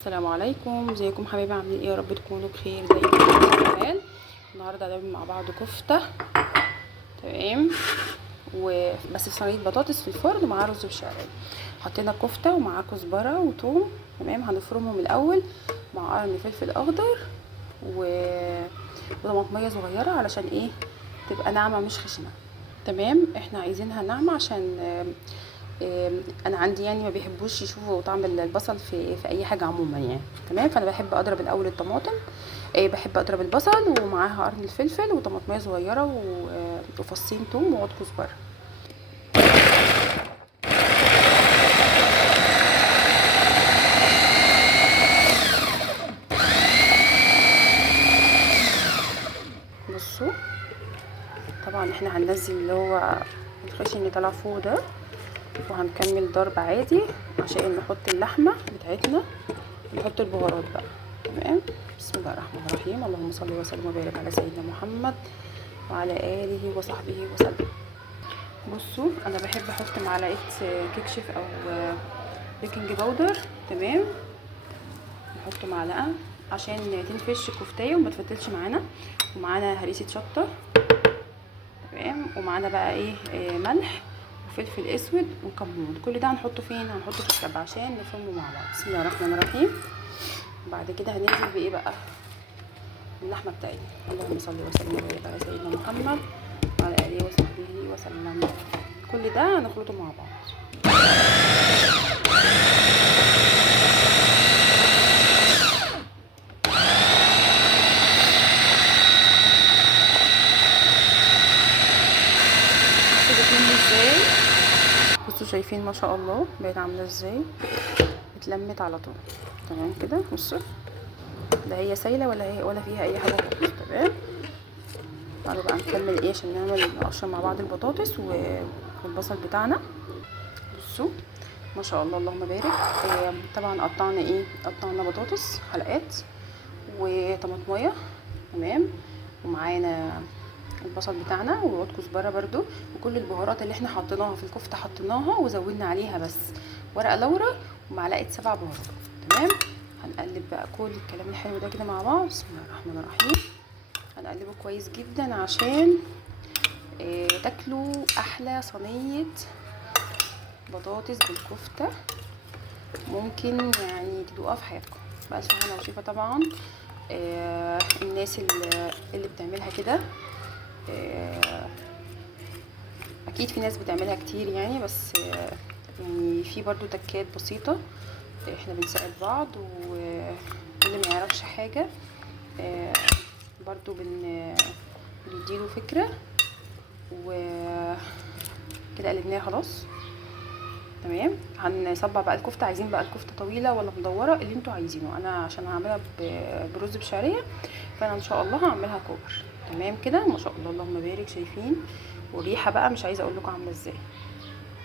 السلام عليكم، ازيكم حبايبي؟ عاملين ايه؟ يا رب تكونوا بخير دايما. النهارده هنعمل مع بعض كفته. تمام. وبس في صينيه بطاطس في الفرن مع رز بشعريه. حطينا كفته ومعاه كزبره وثوم. تمام. هنفرمهم الاول مع قرن فلفل اخضر وطماطميه صغيره علشان ايه؟ تبقى ناعمه مش خشنه. تمام. احنا عايزينها ناعمه عشان انا عندي يعني ما بيحبوش يشوفوا طعم البصل في اي حاجه عموما يعني. تمام. فانا بحب اضرب الاول الطماطم، بحب اضرب البصل ومعاها قرن الفلفل وطماطميه صغيره وفصين توم وعود كزبره. بصوا، طبعا احنا هننزل اللي هو الخشن اللي طالع فوق ده، وهنكمل ضرب عادي عشان نحط اللحمه بتاعتنا ونحط البهارات بقى. تمام. بسم الله الرحمن الرحيم. اللهم صل وسلم وبارك على سيدنا محمد وعلى اله وصحبه وسلم. بصوا، انا بحب احط معلقه كاتشب او بيكنج باودر. تمام. نحط معلقه عشان تنفش الكفتايه وما تفتلش معانا. ومعانا هريسه شطه. تمام. ومعانا بقى ايه، ملح وفلفل اسود وكمون. كل ده هنحطه فين؟ هنحطه في الكب عشان نفرمه مع بعض. بسم الله الرحمن الرحيم. وبعد كده هننزل بايه بقى؟ اللحمه بتاعتنا. اللهم صل وسلم وبارك على سيدنا محمد وعلى اله وصحبه وسلم. كل ده هنخلطه مع بعض. ازاي؟ بصوا شايفين ما شاء الله بقت عامله ازاي؟ اتلمت على طول. تمام كده. بصوا، لا هي سايله ولا فيها اي حاجه خالص. تمام. تعالوا بقى نكمل ايه عشان نقشر مع بعض البطاطس والبصل بتاعنا. بصوا ما شاء الله اللهم بارك. طبعا قطعنا بطاطس حلقات وطماطميه. تمام. ومعانا البصل بتاعنا وعود كزبره برده، وكل البهارات اللي احنا حطيناها في الكفته حطيناها وزودنا عليها بس ورقه لورا ومعلقه 7 بهارات. تمام. هنقلب بقى كل الكلام الحلو ده كده مع بعض. بسم الله الرحمن الرحيم. هنقلبه كويس جدا عشان تاكلوا احلى صينيه بطاطس بالكفته ممكن يعني تدوقها في حياتكم. بألف هنا وشفا طبعا. الناس اللي بتعملها كده، اكيد في ناس بتعملها كتير يعني، بس يعني في برضو تكات بسيطة. احنا بنساعد بعض، واللي ما يعرفش حاجة برضو بنديله فكرة. وكده قلبناها خلاص. تمام. هنصبع بقى الكفته. عايزين بقى الكفته طويله ولا مدوره؟ اللي انتوا عايزينه. انا عشان هعملها برز بشعريه، فانا ان شاء الله هعملها كوبر. تمام كده. ما شاء الله اللهم بارك. شايفين؟ والريحه بقى مش عايزه اقول لكم عامله ازاي.